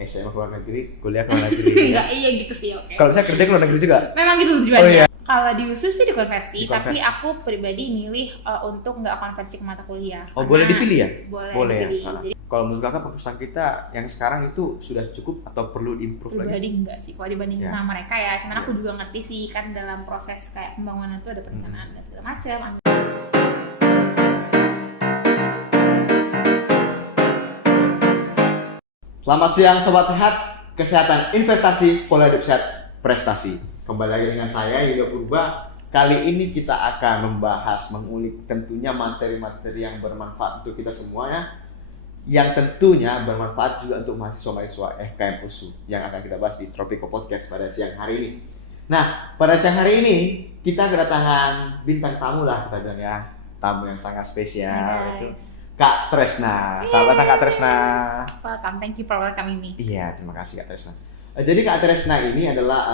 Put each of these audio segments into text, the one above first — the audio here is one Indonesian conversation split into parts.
SMA ke luar negeri, kuliah ke luar negeri. Enggak, iya gitu sih, oke. Kalau bisa kerja ke luar negeri juga? Memang gitu tujuannya. Oh, iya. Kalau di USU sih dikonversi, Dikonversi. tapi aku pribadi milih untuk nggak konversi ke mata kuliah. Oh, boleh dipilih ya? Boleh dipilih. Ya. Jadi kalau menurut kakak perpustakaan kita yang sekarang itu sudah cukup atau perlu diimprove lagi? pribadi enggak sih, kalau dibandingin Ya. sama mereka ya. Cuman Ya. aku juga ngerti sih kan dalam proses kayak pembangunan itu ada perencanaan dan segala macam. Selamat siang Sobat Sehat, kesehatan investasi, pola hidup sehat, prestasi. Kembali lagi dengan saya Yuda Purba. Kali ini kita akan membahas, mengulik tentunya materi-materi yang bermanfaat untuk kita semuanya, yang tentunya bermanfaat juga untuk mahasiswa-mahasiswa FKM USU yang akan kita bahas di Tropico Podcast pada siang hari ini. Nah, pada siang hari ini kita kedatangan bintang tamu lah kita bilang ya, tamu yang sangat spesial itu Kak Tresna. Selamat datang Kak Tresna. Welcome, thank you for welcoming me. Iya, terima kasih Kak Tresna. Jadi Kak Tresna ini adalah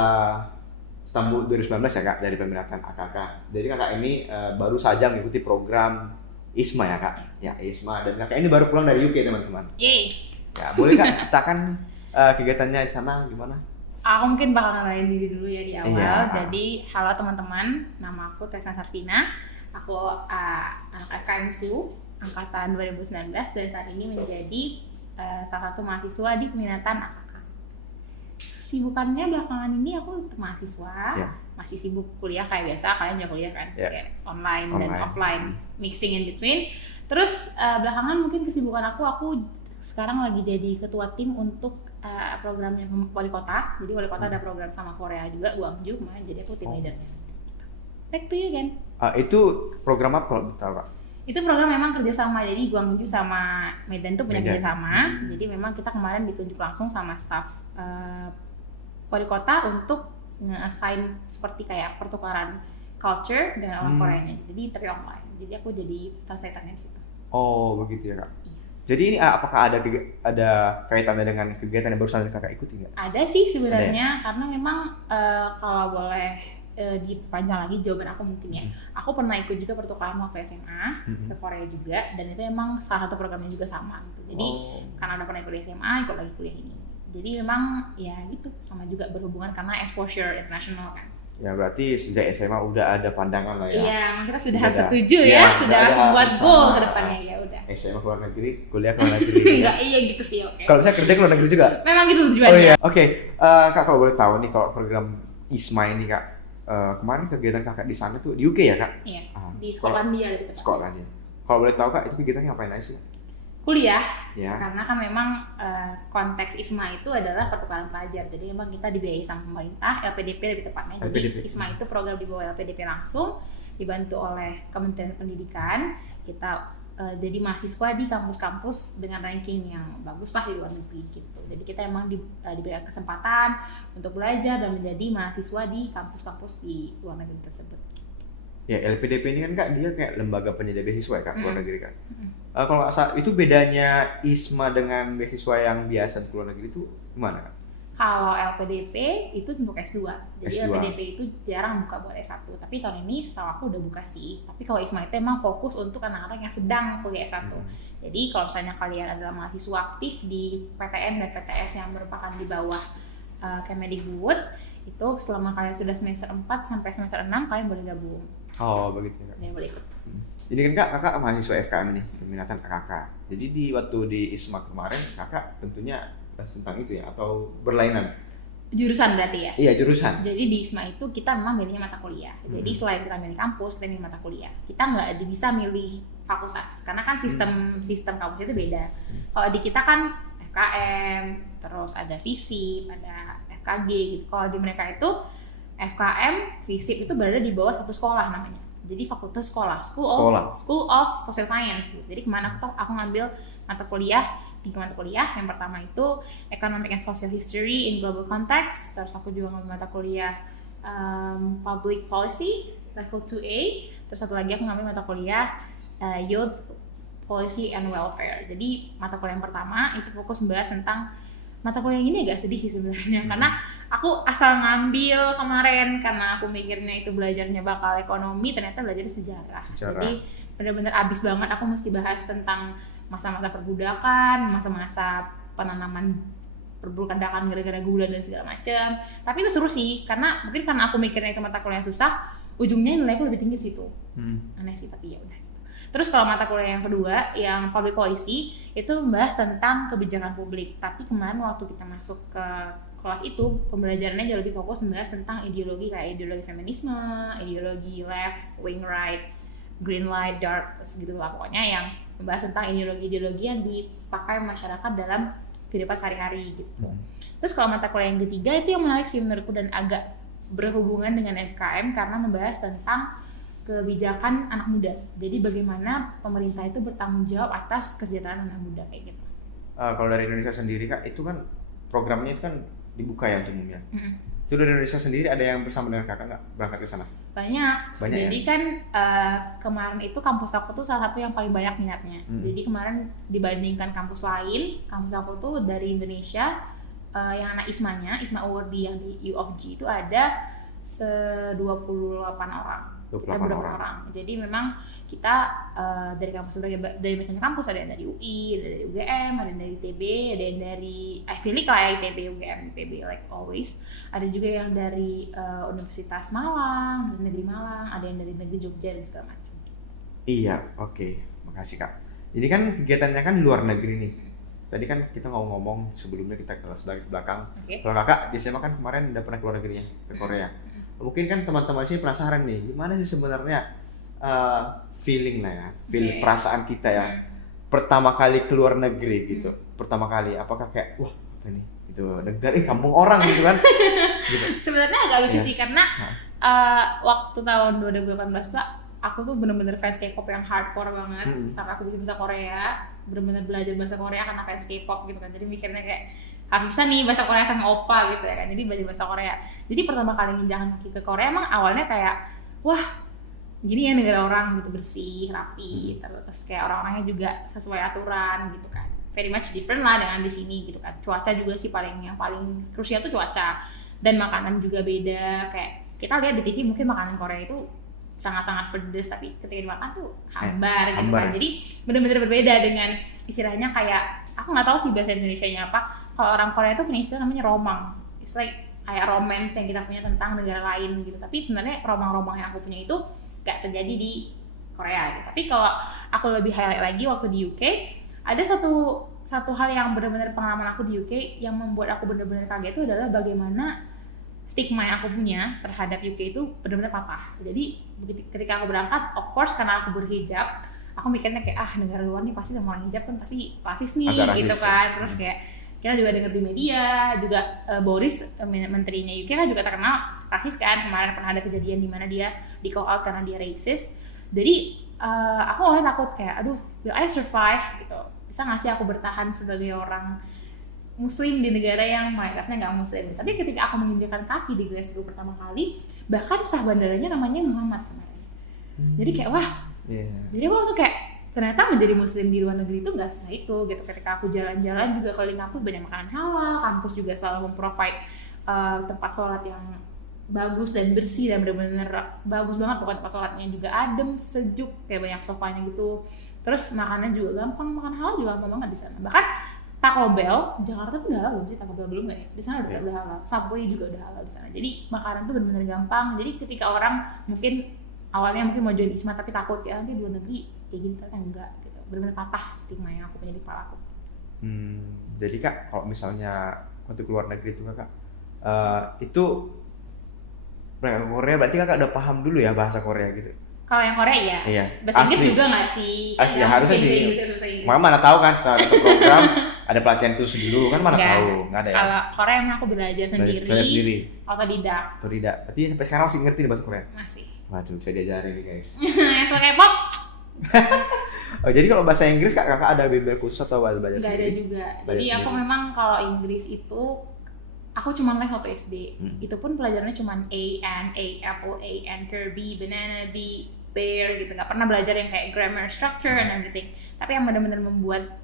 tamu 2019 ya Kak, dari peminatan AKK. Jadi Kakak ini baru saja mengikuti program ISMA ya Kak. Ya, ISMA, dan Kakak ini baru pulang dari UK teman-teman. Yeay. Ya, boleh Kak ceritakan kegiatannya di sana gimana? Aku mungkin bakal kenalin diri dulu ya di awal. Iya. Jadi, halo teman-teman, nama aku Tresna Sarvina. Aku anak FKM USU angkatan 2019 dan saat ini menjadi salah satu mahasiswa di peminatan AKK. Sibukannya belakangan ini aku mahasiswa, masih sibuk kuliah kayak biasa, kalian juga kuliah kan, kayak online dan offline, mixing in between. Terus belakangan mungkin kesibukan aku sekarang lagi jadi ketua tim untuk programnya wali kota. Jadi wali kota ada program sama Korea juga, Gwangju kemarin, jadi aku tim leadernya. Back to you again. Itu program apa kalau tahu Kak? Itu program memang kerjasama, jadi Gwangju sama Medan tuh punya kerjasama. Jadi memang kita kemarin ditunjuk langsung sama staff wali kota untuk nge-assign seperti kayak pertukaran culture dengan orang Koreanya. Jadi tapi online. Jadi aku jadi translatornya di situ. Oh, begitu ya Kak. Jadi ini apakah ada kaitannya dengan kegiatan yang barusan Kakak ikuti nggak? Ada sih sebenarnya, karena memang kalau boleh dipanjang lagi jawaban aku mungkin ya. Aku pernah ikut juga pertukaran waktu SMA ke Korea juga, dan itu emang salah satu programnya juga sama gitu. Jadi karena udah pernah ikut di SMA, ikut lagi kuliah ini. Jadi memang ya gitu, sama juga berhubungan karena exposure internasional kan. Ya berarti sejak SMA udah ada pandangan lah ya. Iya, kita sudah harus setuju ya, sudah harus membuat goal ke depannya ya udah. SMA ke luar negeri, kuliah ke luar negeri. Enggak, iya gitu sih, oke. Kalau bisa kerja ke luar negeri juga? Memang gitu tujuannya. Oh iya. Oke, Kak kalau boleh tahu nih kalau program ISMA ini Kak, kemarin kegiatan Kakak di sana tuh di UK ya Kak? Iya, di Skotlandia gitu. Skotlandia. Kalau boleh tahu Kak, itu kegiatannya ngapain aja sih? Kuliah, ya. Karena kan memang konteks ISMA itu adalah pertukaran pelajar, jadi memang kita dibiayai sama pemerintah, LPDP lebih tepatnya. Jadi ISMA itu program di bawah LPDP langsung, dibantu oleh Kementerian Pendidikan. Kita jadi mahasiswa di kampus-kampus dengan ranking yang bagus lah di luar negeri gitu. Jadi kita emang diberikan kesempatan untuk belajar dan menjadi mahasiswa di kampus-kampus di luar negeri tersebut. Ya, LPDP ini kan Kak, dia kayak lembaga penyedia beasiswa ya Kak, luar negeri kan. Kalau nggak salah, itu bedanya ISMA dengan beasiswa yang biasa di luar negeri itu gimana Kak? Kalau LPDP itu untuk S2, jadi S2. LPDP itu jarang buka buat S1. Tapi tahun ini setahu aku udah buka sih. Tapi kalau ISMA itu emang fokus untuk anak-anak yang sedang kuliah S1. Jadi kalau misalnya kalian adalah mahasiswa aktif di PTN dan PTS yang merupakan di bawah Kemendikbud, itu selama kalian sudah semester 4 sampai semester 6 kalian boleh gabung. Oh begitu Kak. Dan boleh ikut. Jadi kan Kakak mahasiswa FKM nih, peminatan AKK. Jadi waktu di ISMA kemarin Kakak tentunya tentang itu ya, atau berlainan? Jurusan berarti ya? Iya, jurusan. Jadi di ISMA itu kita memang milihnya mata kuliah. Jadi selain kita milih kampus, kita milih mata kuliah. Kita nggak bisa milih fakultas, karena kan sistem kampus itu beda. Kalau di kita kan FKM, terus ada FISIP, ada FKG gitu. Kalau di mereka itu FKM, FISIP itu berada di bawah satu sekolah namanya. Jadi fakultas sekolah, School of Social Science. Jadi kemana aku ngambil mata kuliah, 3 mata kuliah. Yang pertama itu Economic and Social History in Global Context. Terus aku juga ngambil mata kuliah Public Policy level 2A. Terus satu lagi aku ngambil mata kuliah Youth Policy and Welfare. Jadi mata kuliah yang pertama itu fokus membahas tentang mata kuliah ini agak sedih sih sebenarnya, karena aku asal ngambil kemarin karena aku mikirnya itu belajarnya bakal ekonomi, ternyata belajar sejarah. Jadi benar-benar abis banget, aku mesti bahas tentang masa-masa perbudakan, masa-masa penanaman berbuka-dakan gara-gara gula dan segala macam. Tapi itu seru sih, karena mungkin karena aku mikirnya itu mata kuliah yang susah, ujungnya nilaiku lebih tinggi di situ. Aneh sih, tapi ya udah. Terus kalau mata kuliah yang kedua, yang public policy, itu membahas tentang kebijakan publik. Tapi kemarin waktu kita masuk ke kelas itu, pembelajarannya jauh lebih fokus membahas tentang ideologi, kayak ideologi feminisme, ideologi left, wing right, green light, dark, segitu lah pokoknya, yang membahas tentang ideologi-ideologi yang dipakai masyarakat dalam kehidupan sehari-hari gitu. Terus kalau mata kuliah yang ketiga itu yang menarik sih menurutku dan agak berhubungan dengan FKM karena membahas tentang kebijakan anak muda. Jadi bagaimana pemerintah itu bertanggung jawab atas kesejahteraan anak muda kayak gitu. Kalau dari Indonesia sendiri Kak, itu kan programnya itu kan dibuka ya untuk umumnya. Itu dari Indonesia sendiri ada yang bersama dengan Kakak nggak berangkat ke sana? Banyak ya? Jadi kan kemarin itu kampus aku tuh salah satu yang paling banyak minatnya. Jadi kemarin dibandingkan kampus lain, kampus aku tuh dari Indonesia yang anak ISMA-nya, ISMA Awardee yang di U of G itu ada 28 orang. 28 orang. Jadi memang kita dari kampus dari macam kampus, ada yang dari UI, ada dari UGM, ada yang dari ITB, ada yang dari Ivy League lah ya, ITB, UGM, ITB like always. Ada juga yang dari Universitas Malang, dari Negeri Malang, ada yang dari Negeri Jogja dan segala macam. Iya, oke. Makasih Kak. Jadi kan kegiatannya kan luar negeri nih. Tadi kan kita ngomong sebelumnya kita ke belakang. Kalau Kakak di SMA kan kemarin udah pernah keluar negerinya ke Korea. Mungkin kan teman-teman sini penasaran nih, gimana sih sebenarnya feeling lah ya, perasaan kita ya, pertama kali keluar negeri gitu, pertama kali, apakah kayak wah apa nih, gitu, negara kampung orang gitu kan? Gitu. Sebenarnya agak lucu sih karena waktu tahun 2018 tuh aku tuh bener-bener fans K-pop yang hardcore banget, sampai aku bikin bahasa Korea, bener-bener belajar bahasa Korea karena fans K-pop gitu kan, jadi mikirnya kayak harus bisa nih bahasa Korea sama opa gitu ya kan, jadi belajar bahasa Korea. Jadi pertama kali nginjakan kaki ke Korea emang awalnya kayak wah gini ya negara orang gitu, bersih, rapi, terus kayak orang-orangnya juga sesuai aturan gitu kan, very much different lah dengan di sini gitu kan. Cuaca juga sih yang paling krusial tuh cuaca, dan makanan juga beda. Kayak kita lihat di TV mungkin makanan Korea itu sangat-sangat pedas, tapi ketika dimakan tuh hambar gitu kan. Jadi benar-benar berbeda dengan istilahnya, kayak aku nggak tahu sih bahasa Indonesianya apa. Kalau orang Korea itu punya istilah namanya romang, it's like kayak romance yang kita punya tentang negara lain gitu. Tapi sebenarnya romang-romang yang aku punya itu gak terjadi di Korea gitu. Tapi kalau aku lebih highlight lagi waktu di UK, ada satu hal yang benar-benar pengalaman aku di UK yang membuat aku benar-benar kaget itu adalah bagaimana stigma yang aku punya terhadap UK itu benar-benar patah. Jadi ketika aku berangkat, of course karena aku berhijab, aku mikirnya kayak negara luar nih pasti sama orang hijab kan pasti rasis nih gitu kan. Terus kayak kita juga dengar di media juga, Boris menterinya UK kan juga terkenal rasis kan. Kemarin pernah ada kejadian di mana dia di call out karena dia racist. Jadi aku awalnya takut kayak aduh, will I survive gitu, bisa nggak sih aku bertahan sebagai orang Muslim di negara yang mayoritasnya nggak Muslim. Tapi ketika aku menginjakan kaki di Glasgow pertama kali, bahkan staf bandaranya namanya Muhammad kemarin. Jadi kayak wah, jadi aku langsung kayak ternyata menjadi Muslim di luar negeri itu nggak susah itu gitu. Ketika aku jalan-jalan juga keliling kampus banyak makanan halal, kampus juga selalu memprovide tempat sholat yang bagus dan bersih dan benar-benar bagus banget. Pokoknya tempat sholatnya juga adem, sejuk, kayak banyak sofanya gitu. Terus makanan juga gampang, makan halal juga gampang banget di sana. Bahkan Taco Bell, Jakarta tuh udah halal belum sih? Taco Bell belum nggak ya? Di sana udah halal. Subway juga udah halal di sana. Jadi makanan tuh benar-benar gampang. Jadi ketika orang mungkin awalnya mau join ISMA tapi takut kayak nanti di luar negeri kayak gini, ternyata enggak gitu. Benar-benar patah stigma yang aku punya di kepala aku. Jadi Kak, kalau misalnya waktu keluar negeri itu Kakak itu Korea, berarti Kakak udah paham dulu ya bahasa Korea gitu? Kalau yang Korea ya? Iya. Bahasa Inggris juga nggak sih? Asli, harusnya sih. Mana tahu kan setelah ada program ada pelatihan khusus dulu kan, mana tahu, nggak ada ya? Kalau Korea emang aku belajar sendiri. Otodidak. Berarti sampai sekarang masih ngerti nih bahasa Korea? Masih. Waduh, bisa diajarin nih guys. So K-pop. Oh, jadi kalau bahasa Inggris Kakak ada bimbel khusus atau belajar sendiri? Nggak ada juga. Jadi aku memang kalau Inggris itu aku cuma les waktu SD. Itu pun pelajarannya cuma A, apple, anchor, B, banana, B, bear gitu. Nggak pernah belajar yang kayak grammar, structure, and everything. Tapi yang benar-benar membuat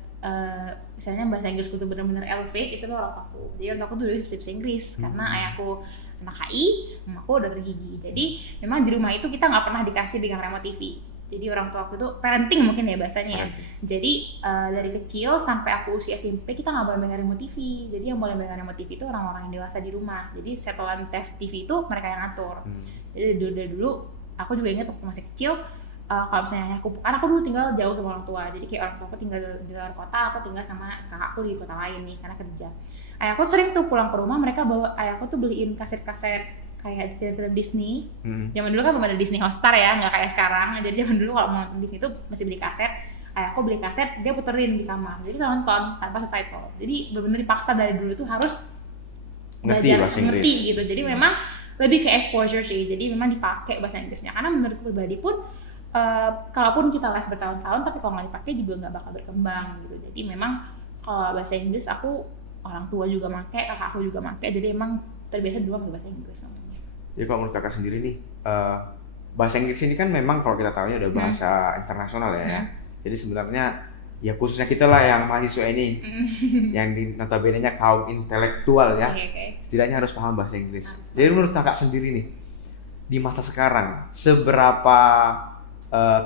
misalnya bahasa Inggrisku tuh benar-benar elevate itu tuh orang aku. Jadi orang aku tuh dulu bisa Inggris karena ayahku anak HI, mamaku dokter gigi. Jadi memang di rumah itu kita nggak pernah dikasih pegang remote TV. Jadi orang tua aku tuh parenting mungkin ya bahasanya ya. Jadi dari kecil sampai aku usia SMP kita nggak boleh megang remote TV. Jadi yang boleh megang remote TV itu orang-orang yang dewasa di rumah. Jadi setelan TV itu mereka yang ngatur. Jadi dari dulu aku juga ingat waktu masih kecil, kalau misalnya aku dulu tinggal jauh sama orang tua. Jadi kayak orang tua aku tinggal di luar kota, aku tinggal sama kakakku di kota lain nih karena kerja. Ayahku sering tuh pulang ke rumah, mereka bawa ayahku tuh beliin kaset-kaset kayak film Disney. Zaman dulu kan belum ada Disney Hotstar ya, nggak kayak sekarang. Jadi zaman dulu kalau mau nonton Disney itu masih beli kaset. Ayahku beli kaset, dia puterin di kamar. Jadi kita nonton tanpa subtitle. Jadi benar-benar dipaksa dari dulu tuh harus belajar ngerti gitu. Jadi memang lebih ke exposure sih. Jadi memang dipakai bahasa Inggrisnya. Karena menurut pribadi pun kalaupun kita les bertahun-tahun, tapi kalau nggak dipakai juga nggak bakal berkembang gitu. Jadi memang kalau bahasa Inggris aku orang tua juga pakai, kakakku juga pakai. Jadi emang terbiasa dulu pakai bahasa Inggris namanya. Jadi kalau menurut kakak sendiri nih, bahasa Inggris ini kan memang kalau kita tahunya udah bahasa internasional ya. Jadi sebenarnya ya khususnya kita lah yang mahasiswa ini, yang di notabene-nya kaum intelektual ya, setidaknya harus paham bahasa Inggris. Jadi menurut kakak sendiri nih, di masa sekarang seberapa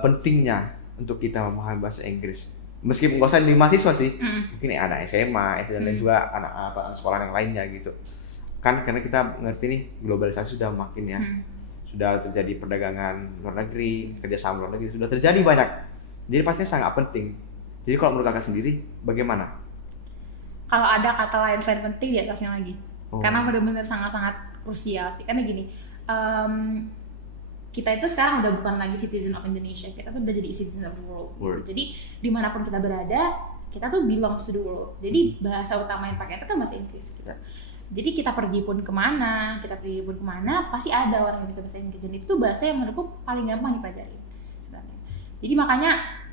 pentingnya untuk kita memahami bahasa Inggris? Meskipun nggak usah di mahasiswa sih, mungkin ada SMA, dan juga anak sekolah yang lainnya gitu. Kan karena kita ngerti nih globalisasi sudah makin ya, sudah terjadi perdagangan luar negeri, kerjasama luar negeri sudah terjadi banyak, jadi pastinya sangat penting. Jadi kalau menurut kakak sendiri bagaimana? Kalau ada kata lain selain penting di atasnya lagi, karena benar-benar sangat-sangat krusial sih. Karena gini, kita itu sekarang udah bukan lagi citizen of Indonesia, kita tuh udah jadi citizen of the world. Jadi dimanapun kita berada, kita tuh belongs to the world. Jadi bahasa utama yang pakai itu kan bahasa Inggris gitu. Jadi kita pergi pun kemana, pasti ada orang yang bisa bahasa Inggris. Dan itu tuh bahasa yang menurutku paling gampang dipelajari sebenarnya. Jadi makanya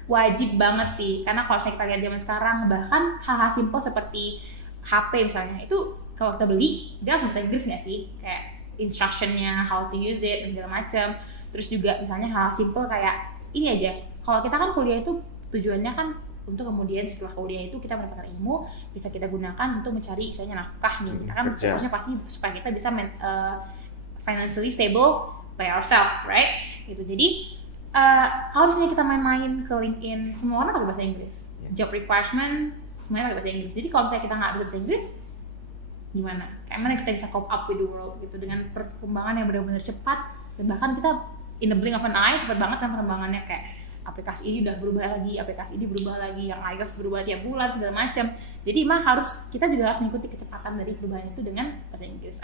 wajib banget sih, karena kalau kita lihat zaman sekarang, bahkan hal-hal simpel seperti HP misalnya, itu kalau kita beli, dia harus bahasa Inggris nggak sih? Kayak instructionnya, how to use it, dan segala macam. Terus juga misalnya hal simpel kayak ini aja, kalau kita kan kuliah itu tujuannya kan untuk kemudian setelah kuliah itu kita mendapatkan ilmu, bisa kita gunakan untuk mencari misalnya nafkah nih. Kita kan fokusnya pasti supaya kita bisa financially stable by ourselves, right? Gitu. Jadi kalau misalnya kita main-main ke LinkedIn, semua orang pakai bahasa Inggris. Job requirement semuanya pakai bahasa Inggris. Jadi kalau misalnya kita nggak bisa bahasa Inggris, gimana? Kayak mana kita bisa cope up with the world gitu dengan perkembangan yang benar-benar cepat, dan bahkan kita in the blink of an eye cepat banget kan perkembangannya, kayak aplikasi ini udah berubah lagi, aplikasi ini berubah lagi, yang IELTS berubah tiap bulan segala macam. Jadi emang kita juga harus mengikuti kecepatan dari perubahan itu dengan bahasa Inggris.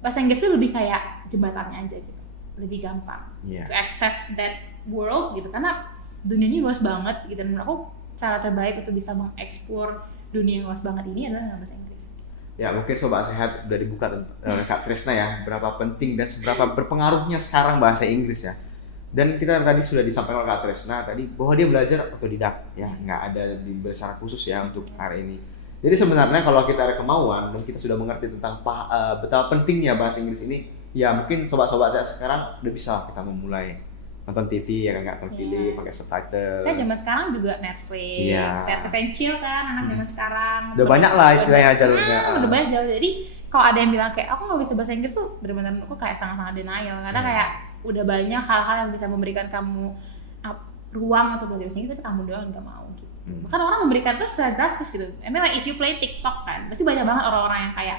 Bahasa Inggris itu lebih kayak jembatannya aja gitu, lebih gampang to access that world gitu, karena dunianya luas banget gitu. Dan menurut aku cara terbaik untuk bisa mengeksplor dunia yang luas banget ini adalah dengan bahasa Inggris. Ya mungkin Sobat Sehat udah dibuka Kak Tresna ya, berapa penting dan seberapa berpengaruhnya sekarang bahasa Inggris ya. Dan kita tadi sudah disampaikan oleh Kak Tresna tadi bahwa dia belajar otodidak ya, nggak ada secara khusus ya untuk hari ini. Jadi sebenarnya kalau kita ada kemauan dan kita sudah mengerti tentang betapa pentingnya bahasa Inggris ini, ya mungkin sobat-sobat saya sekarang udah bisa kita memulai nonton TV ya kan, nggak terpilih pakai subtitle. Kan zaman sekarang juga Netflix, Netflix and chill kan anak zaman sekarang. Udah banyak lah istilahnya jalurnya. Udah banyak jalur. Jadi kalau ada yang bilang kayak aku nggak bisa bahasa Inggris tuh benar-benar aku kayak sangat-sangat denial, karena kayak udah banyak hal-hal yang bisa memberikan kamu ruang untuk belajar bahasa Inggris, tapi kamu doang nggak mau gitu. Bahkan orang memberikan itu secara gratis gitu. Like if you play TikTok kan, pasti banyak banget orang-orang yang kayak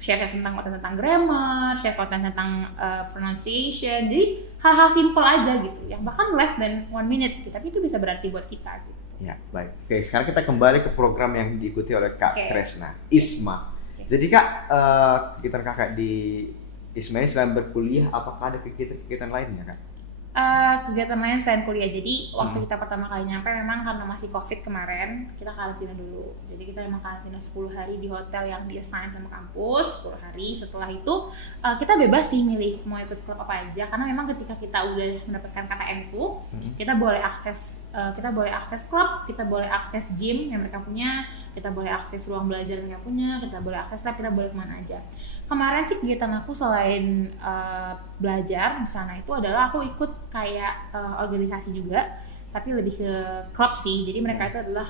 share tentang konten tentang grammar, share konten tentang pronunciation. Jadi hal-hal simple aja gitu, yang bahkan less than 1 minute gitu, tapi itu bisa berarti buat kita gitu. Ya, baik. Oke, sekarang kita kembali ke program yang diikuti oleh Kak Tresna, ISMA. Jadi Kak, kakak di ISMA ini selain berkuliah, apakah ada kegiatan lainnya Kak? Kegiatan lain selain kuliah. Jadi waktu kita pertama kali nyampe memang karena masih COVID kemarin, kita karantina dulu. Jadi kita memang karantina 10 hari di hotel yang di-assign sama kampus, 10 hari. Setelah itu kita bebas sih milih mau ikut klub apa aja, karena memang ketika kita udah mendapatkan KTM itu, kita boleh akses klub, kita boleh akses gym yang mereka punya, kita boleh akses ruang belajar yang mereka punya, kita boleh akses lab, kita boleh kemana aja. Kemarin sih kegiatan aku selain belajar di sana itu adalah aku ikut kayak organisasi juga, tapi lebih ke klub sih. Jadi mereka itu adalah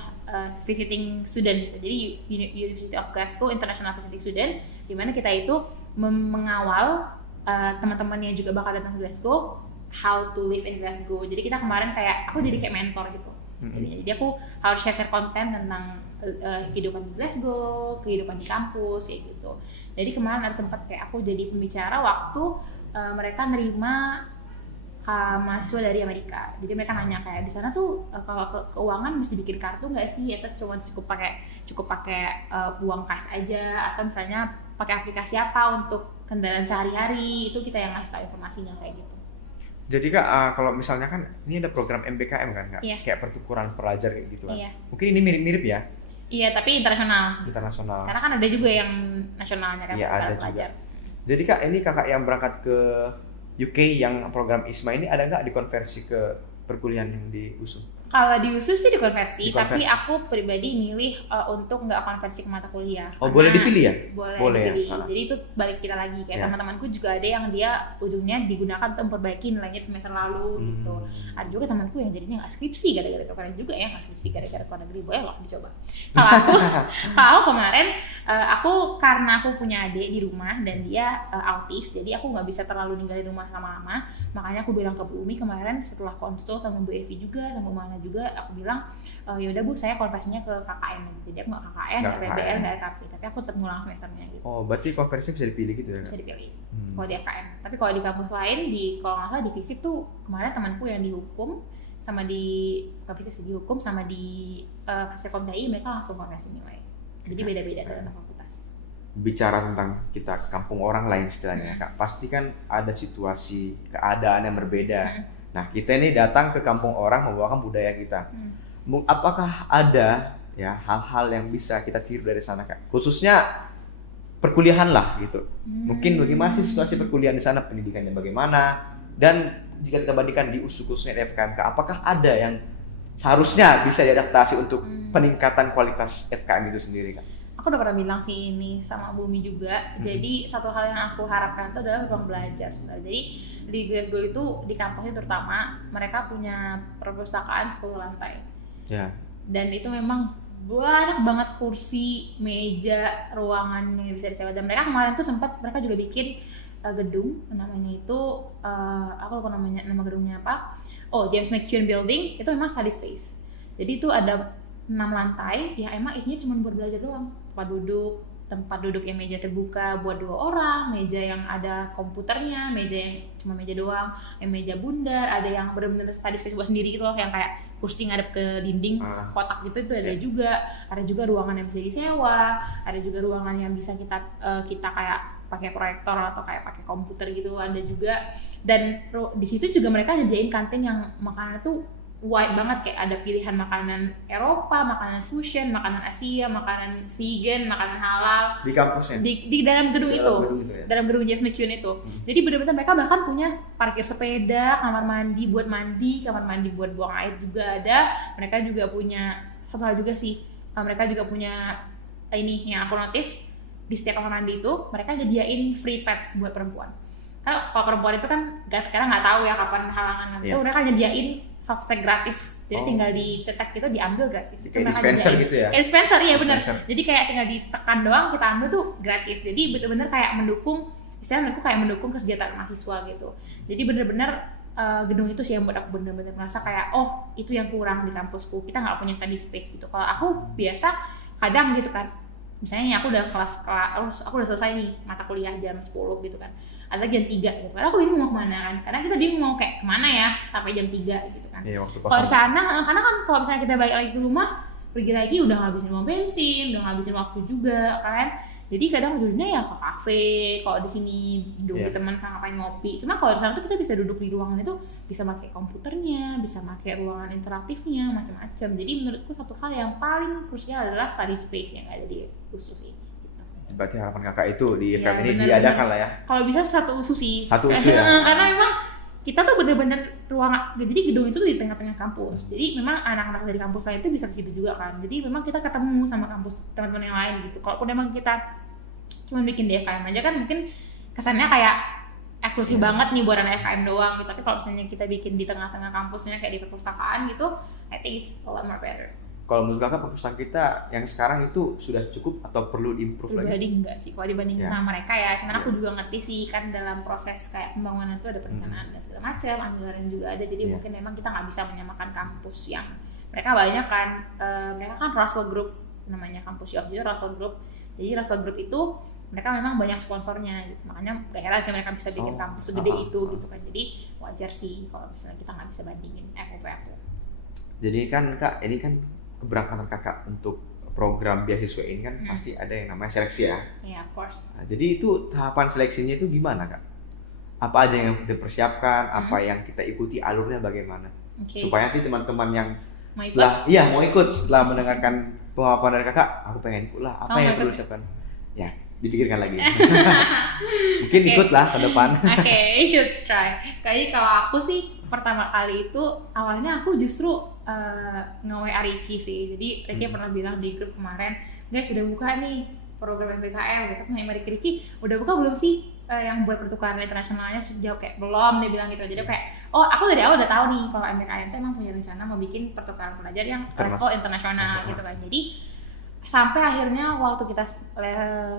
visiting student bisa. Jadi University of Glasgow International Visiting Student, di mana kita itu mengawal teman-teman yang juga bakal datang ke Glasgow how to live in Glasgow. Jadi kita kemarin kayak aku jadi kayak mentor gitu. Jadi aku harus share konten tentang kehidupan di Glasgow, kehidupan di kampus kayak gitu. Jadi kemarin ada sempat kayak aku jadi pembicara waktu mereka nerima mahasiswa dari Amerika. Jadi mereka nanya kayak di sana tuh kalau keuangan mesti bikin kartu nggak sih? Atau cuma cukup pakai uang kas aja? Atau misalnya pakai aplikasi apa untuk kendaraan sehari-hari? Itu kita yang ngasih tahu informasinya kayak gitu. Jadi Kak, kalau misalnya kan ini ada program MBKM kan Kak? Iya. Kayak pertukaran pelajar kayak gitu kan? Iya. Mungkin ini mirip-mirip ya? Iya, tapi internasional. Internasional. Karena kan ada juga yang nasionalnya kan, Iya, pertukaran ada pelajar. juga. Jadi Kak, ini kakak yang berangkat ke UK yang program ISMA ini ada nggak dikonversi ke perkuliahan yang di USU? Kalau di USU sih dikonversi, Dikonversi. tapi aku pribadi milih untuk nggak konversi ke mata kuliah. Oh, Karena boleh dipilih ya? Boleh ya? dipilih. Jadi itu balik kita lagi kayak Ya. teman-temanku juga ada yang dia ujungnya digunakan untuk memperbaiki nilainya di semester lalu gitu. Ada juga temanku yang jadinya nggak skripsi gara-gara itu, karena juga ya nggak skripsi gara-gara keluar negeri. Boleh loh dicoba. Kalau aku kemarin aku karena aku punya adik di rumah dan dia autis, jadi aku nggak bisa terlalu tinggal di rumah lama-lama. Makanya aku bilang ke Bu Umi kemarin setelah konsul sama Bu Evi juga sama Bu Mana juga, aku bilang ya udah Bu, saya konversinya ke KKN. Jadi aku nggak KKN, nggak PBL, nggak RKP, tapi aku tetap ngulang semesternya gitu. Oh, berarti konversi bisa dipilih gitu ya? Bisa dipilih kalau di FKN. Tapi kalau di kampus lain, kalau nggak salah di FISIP tuh kemarin temanku yang dihukum sama di FISIP dihukum sama di Fasilkom DAI, mereka langsung konversi nilai. Jadi beda-beda tergantung fakultas. Bicara tentang kita kampung orang lain istilahnya Kak, pasti kan ada situasi keadaan yang berbeda. Nah, kita ini datang ke kampung orang membawakan budaya kita. Apakah ada ya hal-hal yang bisa kita tiru dari sana Kak? Khususnya perkuliahan lah gitu. Mungkin bagaimana sih situasi perkuliahan di sana, pendidikannya bagaimana, dan jika kita bandingkan di USU khususnya di FKMK, apakah ada yang seharusnya bisa diadaptasi untuk peningkatan kualitas FKM itu sendiri Kak? Aku udah pernah bilang sih ini sama Bumi juga. Jadi satu hal yang aku harapkan itu adalah ruang belajar sebenarnya. Jadi di Glasgow itu di kampusnya terutama mereka punya perpustakaan 10 lantai. Ya. Dan itu memang banyak banget kursi, meja, ruangan yang bisa disewa. Dan mereka kemarin tuh sempat mereka juga bikin gedung namanya itu aku lupa nama gedungnya apa. Oh, James McEwan Building, itu memang study space. Jadi itu ada 6 lantai yang emang isinya cuma buat belajar doang. Tempat duduk yang meja terbuka buat 2 orang, meja yang ada komputernya, meja yang cuma meja doang, yang meja bundar, ada yang benar-benar study space buat sendiri gitu loh, yang kayak kursi ngadep ke dinding kotak gitu, itu ada juga ruangan yang bisa disewa, ada juga ruangan yang bisa kita kayak pakai proyektor atau kayak pakai komputer gitu, ada juga. Dan di situ juga mereka nyediain kantin yang makanannya tuh wide banget, kayak ada pilihan makanan Eropa, makanan fusion, makanan Asia, makanan vegan, makanan halal Di kampusnya? di dalam gedung itu Ya? dalam gedung James McEwan itu. Jadi benar-benar mereka bahkan punya parkir sepeda, kamar mandi buat mandi, kamar mandi buat buang air juga ada. Mereka juga punya satu hal juga sih, mereka juga punya ini yang aku notice, di setiap kamar mandi itu mereka nyediain free pads buat perempuan. Karena kalau perempuan itu kan kadang nggak tahu ya kapan halangan itu, mereka nyediain softtek gratis, jadi tinggal dicetak gitu, diambil gratis. Kayak dispenser gitu ya? Kayak dispenser, iya benar. Jadi kayak tinggal ditekan doang, kita ambil tuh gratis. Jadi benar-benar kayak mendukung, istilahnya menurutku kayak mendukung kesejahteraan mahasiswa gitu. Jadi benar-benar gedung itu sih yang buat aku benar-benar merasa kayak oh itu yang kurang di kampusku, kita nggak punya study space gitu. Kalau aku biasa kadang gitu kan, misalnya aku udah aku udah selesai nih mata kuliah jam 10 gitu kan, ada jam 3 gitu. Karena aku bingung mau kemana kan. Karena kita bingung mau kayak kemana ya sampai jam 3 gitu kan. Iya, waktu Kalau di sana, karena kan kalau misalnya kita balik lagi ke rumah, pergi lagi udah ngabisin uang bensin, udah ngabisin waktu juga kan. Jadi kadang ujungnya ya ke kafe, kalau di sini duduk teman sama ngapain ngopi. Cuma kalau di sana tuh kita bisa duduk di ruangan itu, bisa pakai komputernya, bisa pakai ruangan interaktifnya, macam-macam. Jadi menurutku satu hal yang paling krusial adalah study space yang ada di USU sih. Berarti harapan kakak itu di FKM ini bener, diadakan lah ya? Kalau bisa satu USU sih. Satu USU ya? Karena memang kita tuh bener-bener ruangan, jadi gedung itu tuh di tengah-tengah kampus. Jadi memang anak-anak dari kampus lain itu bisa ke situ juga kan. Jadi memang kita ketemu sama kampus teman-teman yang lain gitu. Kalaupun memang kita cuma bikin di FKM aja kan mungkin kesannya kayak eksklusif banget nih buat anak FKM doang gitu. Tapi kalau misalnya kita bikin di tengah-tengah kampusnya kayak di perpustakaan gitu, I think it's a lot more better. Kalau menurut kakak perpustakaan kita yang sekarang itu sudah cukup atau perlu diimprove lagi? Pribadi enggak sih, kalau dibandingin Ya. sama mereka ya. Cuman aku Ya. juga ngerti sih kan dalam proses kayak pembangunan itu ada perencanaan dan segala macam, anggaran juga ada. Jadi Ya. mungkin memang kita nggak bisa menyamakan kampus yang mereka banyak kan, mereka kan Russell Group namanya kampus juga Russell Group. Jadi Russell Group itu mereka memang banyak sponsornya, gitu. Makanya gak heran sih mereka bisa bikin kampus segede itu gitu kan. Jadi wajar sih kalau misalnya kita nggak bisa bandingin apple to apple. Jadi kan kak, ini kan keberangkatan kakak untuk program beasiswa ini kan pasti ada yang namanya seleksi ya. Ya, of course. Nah, jadi itu tahapan seleksinya itu gimana kak? Apa aja yang kita persiapkan? Apa yang kita ikuti alurnya bagaimana? Okay. Supaya nanti teman-teman yang Mau mau ikut setelah mendengarkan pemaparan dari kakak, aku pengen ikut lah. Apa yang perlu siapkan? Ya, dipikirkan lagi. Mungkin ikutlah ke depan. Oke, you should try. Kayaknya kalau aku sih pertama kali itu awalnya aku justru nge-WA Ricky sih. Jadi Ricky pernah bilang di grup kemarin, guys sudah buka nih program MBKM. Gitu. Nah, Ricky udah buka belum sih yang buat pertukaran internasionalnya? Jawab kayak belum, dia bilang gitu. Jadi kayak, oh aku dari awal udah tahu nih kalau MBKM itu emang punya rencana mau bikin pertukaran pelajar yang level internasional gitu kan. Jadi sampai akhirnya waktu kita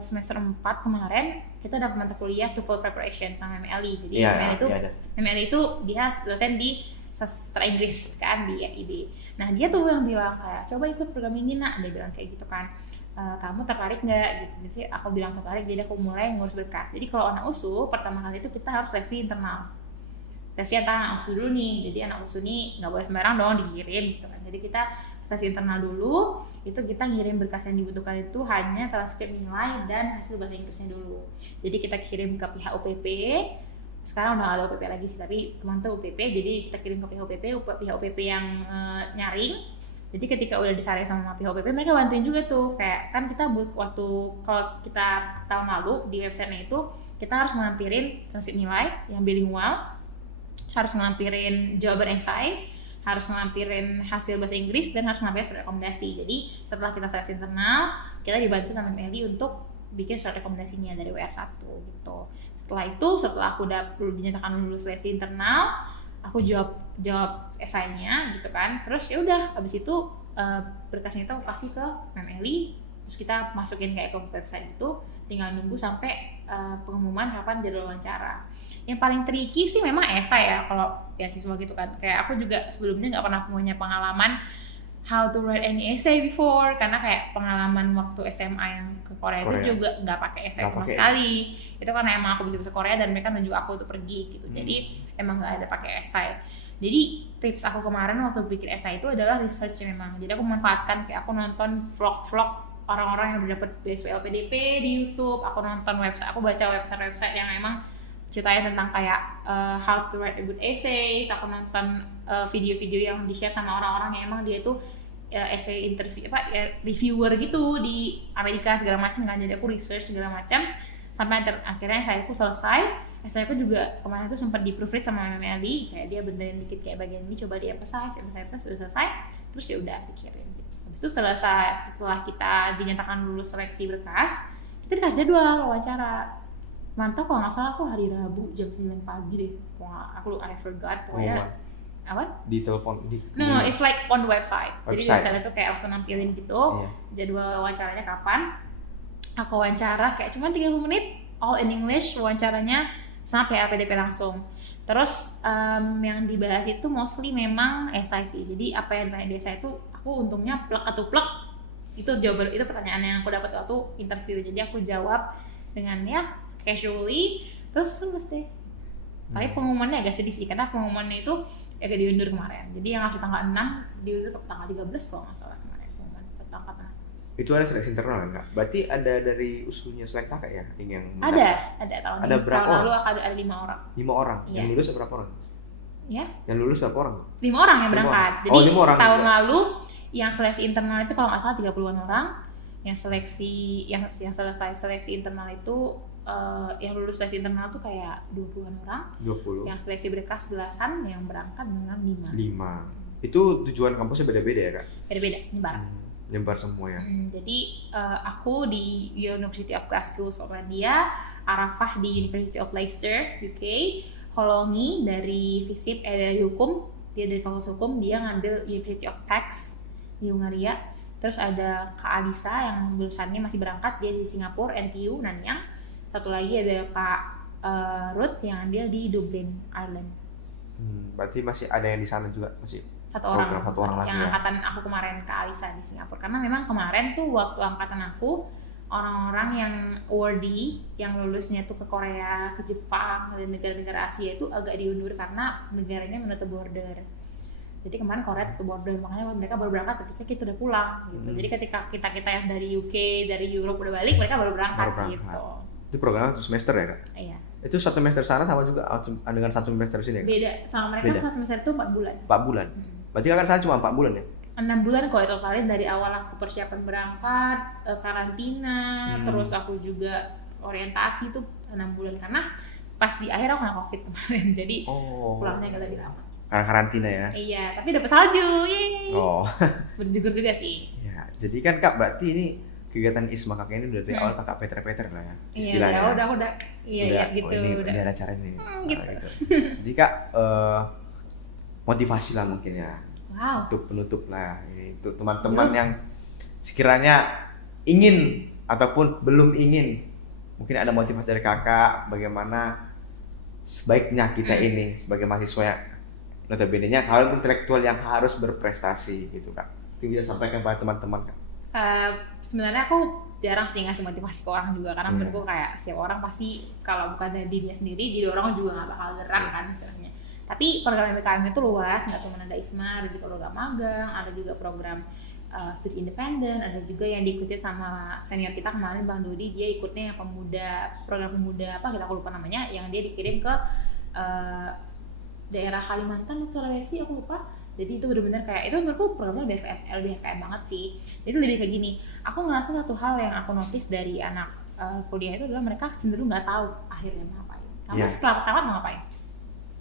semester 4 kemarin kita dapat mata kuliah TOEFL preparation sama MLI. Jadi MLI itu dia dosen di sastra Inggris kan di FIB. Nah dia tuh yang bilang kayak coba ikut program ini nak, dia bilang kayak gitu kan. Kamu tertarik nggak gitu? Jadi aku bilang tertarik, jadi aku mulai ngurus berkas. Jadi kalau anak USU pertama kali itu kita harus seleksi internal. Seleksi antara anak USU dulu nih. Jadi anak USU nih nggak boleh sembarang dong dikirim gitu kan. Jadi kita seleksi internal dulu, itu kita ngirim berkas yang dibutuhkan itu hanya transkrip nilai dan hasil bahasa Inggrisnya dulu. Jadi kita kirim ke pihak UPP. Sekarang udah gak ada UPP lagi sih, tapi kemarin tuh UPP, jadi kita kirim ke pihak UPP yang nyaring. Jadi ketika udah disaring sama pihak UPP, mereka bantuin juga tuh. Kayak kan kita waktu kalau kita tahun lalu di websitenya itu kita harus ngelampirin transkrip nilai yang bilingual, harus ngelampirin jawaban esai, harus ngelampirin hasil bahasa Inggris, dan harus ngelampirin surat rekomendasi. Jadi setelah kita seleksi internal, kita dibantu sama MLI untuk bikin surat rekomendasinya dari WR1 gitu. Setelah aku udah dinyatakan lulus seleksi internal, aku jawab esainya gitu kan. Terus ya udah habis itu berkasnya itu aku kasih ke MLI, terus kita masukin kayak ke website itu, tinggal nunggu sampai pengumuman kapan jadwal wawancara. Yang paling tricky sih memang esai ya kalau beasiswa gitu kan. Kayak aku juga sebelumnya nggak pernah punya pengalaman how to write any essay before, karena kayak pengalaman waktu SMA yang ke Korea. Itu juga nggak pakai essay sama sekali. Itu karena emang aku bisa bahasa Korea dan mereka nunjuk aku untuk pergi gitu. Jadi emang nggak ada pakai essay. Jadi tips aku kemarin waktu bikin essay itu adalah research memang. Jadi aku memanfaatkan kayak aku nonton vlog-vlog orang-orang yang udah dapet beasiswa LPDP di YouTube. Aku nonton website, aku baca website yang emang ceritanya tentang kayak how to write a good essay. Aku nonton video-video yang di-share sama orang-orang yang emang dia itu essay interview reviewer gitu di Amerika segala macam kan. Jadi aku research segala macam sampai akhirnya essayku selesai. Essayku juga kemarin itu sempat di-proofread sama MLI, kayak dia benerin dikit kayak bagian ini coba di-emphasize sudah selesai, terus ya udah dikirim. Habis itu setelah kita dinyatakan lulus seleksi berkas, kita dikasih jadwal wawancara. Mantap, kalau nggak salah aku hari Rabu jam 9 pagi deh. I forgot pokoknya. Apa? Di telepon No, it's like on the website. Jadi di sana tuh kayak langsung nampilin gitu jadwal wawancaranya kapan. Aku wawancara kayak cuma 30 menit, all in English wawancaranya sama kayak LPDP langsung. Terus yang dibahas itu mostly memang esai sih. Jadi apa yang tanya di esai itu aku untungnya plek itu jawaban, itu pertanyaan yang aku dapat waktu interview. Jadi aku jawab dengan ya casually, terus deh. Tapi pengumumannya agak sedih sih karena pengumumannya itu agak diundur kemarin. Jadi yang harus tanggal 6 diundur ke tanggal 13 kalau nggak salah kemarin pengumuman pertangkatan. Itu ada seleksi internal kan kak? Berarti ada dari usunya selek kakak ya yang ada tahun ada ini. Berapa tahun orang? lalu ada 5 orang. 5 orang. Iya. Yang lulus berapa orang? Ya. Yang lulus berapa orang? 5 orang yang berangkat. Jadi 5 orang tahun juga. lalu yang seleksi internal itu kalau nggak salah 30-an orang. Yang seleksi yang selesai seleksi internal itu yang lulus seleksi internal tuh kayak 20-an orang. 20. Yang seleksi berkas belasan, yang berangkat dengan 5. 5. Itu tujuan kampusnya beda-beda ya kak? Beda-beda, nyebar. Nyebar semua ya. Jadi aku di University of Glasgow, Skotlandia, Arafah di University of Leicester, UK, Holongi dari FISIP dari hukum, dia dari fakultas hukum, dia ngambil University of Pax di Hungaria. Terus ada Kak Alisa yang lulusannya masih berangkat, dia di Singapura, NTU, Nanyang. Satu lagi ada Kak Ruth yang dia di Dublin, Ireland. Berarti masih ada yang di sana juga masih Satu orang lagi yang ya. angkatan aku kemarin, Kak Alisa di Singapura. Karena memang kemarin tuh waktu angkatan aku, orang-orang yang awardee yang lulusnya tuh ke Korea, ke Jepang, dan negara-negara Asia itu agak diundur karena negaranya menutup border. Jadi kemarin Korea tutup border, makanya mereka baru berangkat ketika kita udah pulang gitu. Jadi ketika kita yang dari UK, dari Europe udah balik, mereka baru berangkat. Gitu. Itu programnya 1 semester ya Kak? Iya. Itu 1 semester sana sama juga dengan 1 semester sini ya Kak? Beda, sama mereka 1 semester itu 4 bulan. 4 bulan? Berarti Kakak sana cuma 4 bulan ya? 6 bulan kalau itu kalian dari awal aku persiapan berangkat, karantina, terus aku juga orientasi itu 6 bulan karena pas di akhir aku kena COVID kemarin, jadi pulangnya agak lebih lama. Karena karantina ya? Iya, tapi dapat salju, yeay. Bersyukur juga sih. Ya, jadi kan Kak berarti ini kegiatan ISMA Kakak ini udah dari awal Kakak peter-peter lah ya istilahnya. Iya, udah. Iya gitu. Ini ada cara ini. Gitu. Jadi Kak motivasi lah mungkin ya. Wow. Untuk penutup lah ini untuk teman-teman yang sekiranya ingin ataupun belum ingin, mungkin ada motivasi dari Kakak bagaimana sebaiknya kita ini sebagai mahasiswa yang notabene-nya kaum intelektual yang harus berprestasi gitu Kak. Mungkin bisa sampaikan pada teman-teman Kak. Sebenarnya aku jarang sih ngasih motivasi ke orang juga karena menurutku kayak setiap orang pasti kalau bukan dari dirinya sendiri, diri orang juga nggak bakal gerak kan istilahnya. Tapi program BKM itu luas, nggak cuma ada ISMA, ada juga program magang, ada juga program studi independen, ada juga yang diikuti sama senior kita kemarin Bang Dodi, dia ikutnya yang program pemuda apa aku lupa namanya, yang dia dikirim ke daerah Kalimantan dan Sulawesi aku lupa. Jadi itu benar-benar kayak itu menurutku programnya LDFKM banget sih. Jadi lebih kayak gini, aku ngerasa satu hal yang aku notice dari anak kuliah itu adalah mereka cenderung nggak tahu akhirnya mau ngapain. Kamu setelah tamat mau ngapain?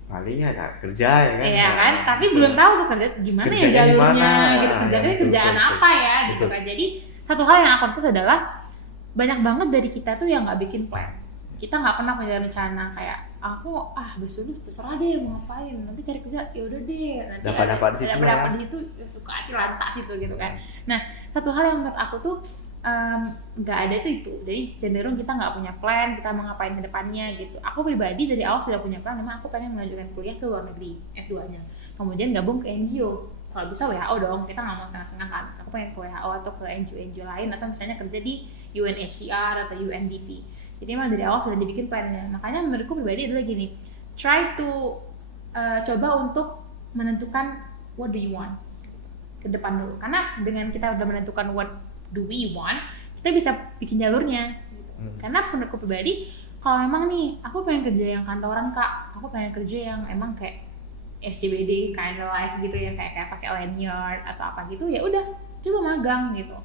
Palingnya ya kerja ya kan? Iya kan, tapi belum tahu tuh kerja gimana ya jalurnya, gitu kerjaan apa ya, gitu kan. Jadi satu hal yang aku notice adalah banyak banget dari kita tuh yang nggak bikin plan. Kita nggak pernah punya rencana kayak aku besok tuh terserah deh mau ngapain, nanti cari kerja ya udah deh, nanti dapat di situ suka hati lantas itu gitu kan. Nah satu hal yang menurut aku tuh nggak ada itu, jadi cenderung kita nggak punya plan kita mau ngapain ke depannya gitu. Aku pribadi dari awal sudah punya plan, memang aku pengen melanjutkan kuliah ke luar negeri S2-nya, kemudian gabung ke NGO, kalau bisa WHO dong, kita nggak mau setengah-setengah kan. Aku pengen ke WHO atau ke NGO lain atau misalnya kerja di UNHCR atau UNDP. Jadi memang dari awal sudah dibikin plannya. Makanya menurutku pribadi adalah gini, try to coba untuk menentukan what do you want ke depan dulu. Karena dengan kita udah menentukan what do we want, kita bisa bikin jalurnya. Karena menurutku pribadi, kalau emang nih aku pengen kerja yang kantoran Kak, aku pengen kerja yang emang kayak SCBD kind of life gitu ya, kayak pakai lanyard atau apa gitu, ya udah coba magang gitu.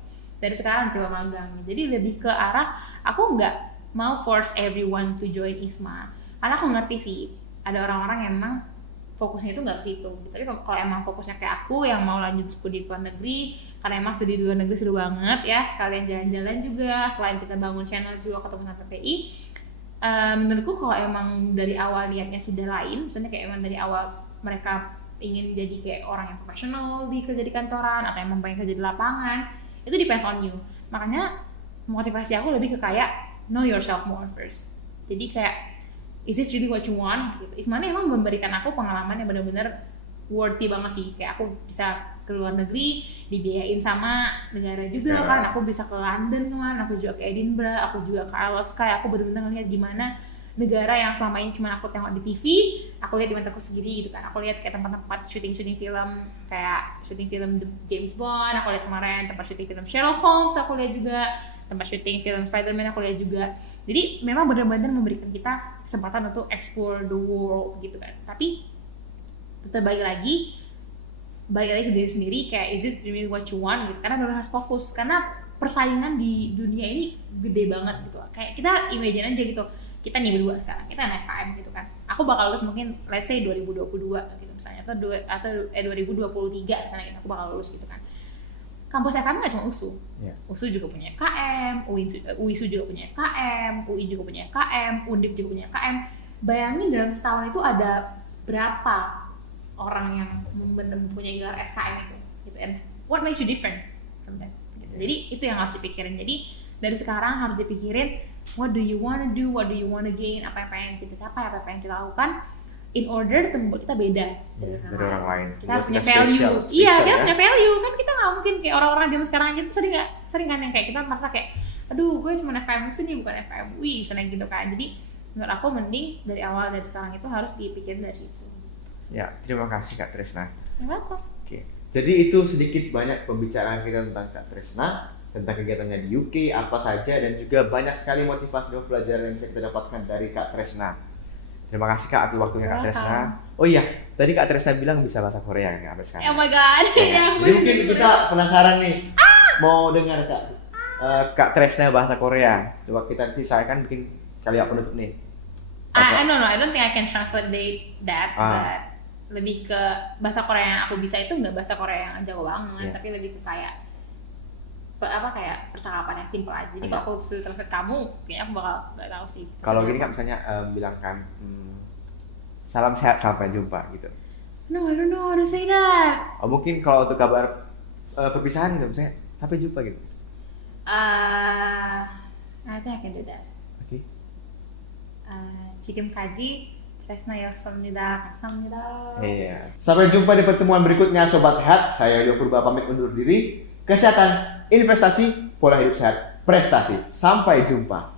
Dari sekarang coba magang. Jadi lebih ke arah aku nggak mau force everyone to join ISMA, karena aku ngerti sih ada orang-orang yang emang fokusnya itu nggak ke situ. Tapi kalau emang fokusnya kayak aku yang mau lanjut studi di luar negeri, karena emang studi di luar negeri seru banget ya, sekalian jalan-jalan juga, selain kita bangun channel juga ketemu sama PPI. Menurutku kalau emang dari awal niatnya sudah lain, misalnya kayak emang dari awal mereka ingin jadi kayak orang yang profesional kerja di kantoran atau emang pengen kerja di lapangan, itu depends on you. Makanya motivasi aku lebih ke kayak know yourself more first. Jadi kayak is this really what you want? Gitu. ISMA emang memberikan aku pengalaman yang benar-benar worthy banget sih. Kayak aku bisa ke luar negeri, dibiayain sama negara juga kan. Aku bisa ke London kemarin, aku juga ke Edinburgh, aku juga ke Isle of Skye. Aku benar-benar ngeliat gimana negara yang selama ini cuma aku tengok di TV, aku lihat di mataku sendiri gitu kan. Aku lihat kayak tempat-tempat syuting film, kayak syuting film James Bond, aku lihat kemarin tempat syuting film Sherlock Holmes, aku lihat juga tempat syuting film Spider-Man, aku lihat juga. Jadi memang benar-benar memberikan kita kesempatan untuk explore the world gitu kan. Tapi tetap balik lagi ke diri sendiri, kayak is it really what you want gitu. Karena benar harus fokus, karena persaingan di dunia ini gede banget gitu. Kayak kita imagine aja gitu, kita nih berdua sekarang, kita naik KM gitu kan. Aku bakal lulus mungkin let's say 2022 gitu misalnya, atau 2023 misalnya gitu, aku bakal lulus gitu kan. Kampus KM nggak cuma USU, USU juga punya KM, UISU juga punya KM, UI juga punya KM, Undip juga punya KM. Bayangin dalam setahun itu ada berapa orang yang mempunyai gelar SKM itu, gitu kan? what makes you different from them gitu. Jadi itu yang harus dipikirin. Jadi dari sekarang harus dipikirin what do you wanna do, what do you wanna gain, apa yang kita capai, apa yang kita lakukan in order to membuat kita beda dari orang lain. Kita harus punya Spesial, value. spesial Iya, kita ya. harus punya value. Kan kita nggak mungkin kayak orang-orang zaman sekarang aja tuh sering kan yang kayak kita merasa kayak aduh gue cuma FKM sini bukan FKM UI misalnya gitu kan. Jadi menurut aku mending dari awal dari sekarang itu harus dipikirin dari situ. Ya, terima kasih Kak Tresna. Kenapa? Oke. Jadi itu sedikit banyak pembicaraan kita tentang Kak Tresna, tentang kegiatannya di UK, apa saja, dan juga banyak sekali motivasi dan pelajaran yang bisa kita dapatkan dari Kak Tresna. Terima kasih Kak atas waktunya Kak Tresna. Oh iya, tadi Kak Tresna bilang bisa bahasa Korea kan sampai sekarang. Oh my god. Ya. Jadi mungkin kita penasaran nih, mau dengar Kak Tresna bahasa Korea. Coba kita nanti saya kan bikin kali penutup nih. I don't know, I don't think I can translate that, Ah. but lebih ke bahasa Korea yang aku bisa itu nggak bahasa Korea yang jago banget, Yeah. tapi lebih ke kayak kayak percakapan yang simple aja. Jadi Yeah. kalau aku suruh translate kamu, kayaknya aku bakal nggak tahu sih. Kalau gini Kak misalnya bilangkan salam sehat sampai jumpa gitu. No, I don't know how to say that. Oh, mungkin kalau untuk kabar perpisahan gitu misalnya sampai jumpa gitu. I think I can do that. Oke. 지금까지 Tresna였습니다. 감사합니다. Iya. Sampai jumpa di pertemuan berikutnya Sobat Sehat. Saya Edo Purba pamit undur diri. Kesehatan, investasi, pola hidup sehat, prestasi. Sampai jumpa.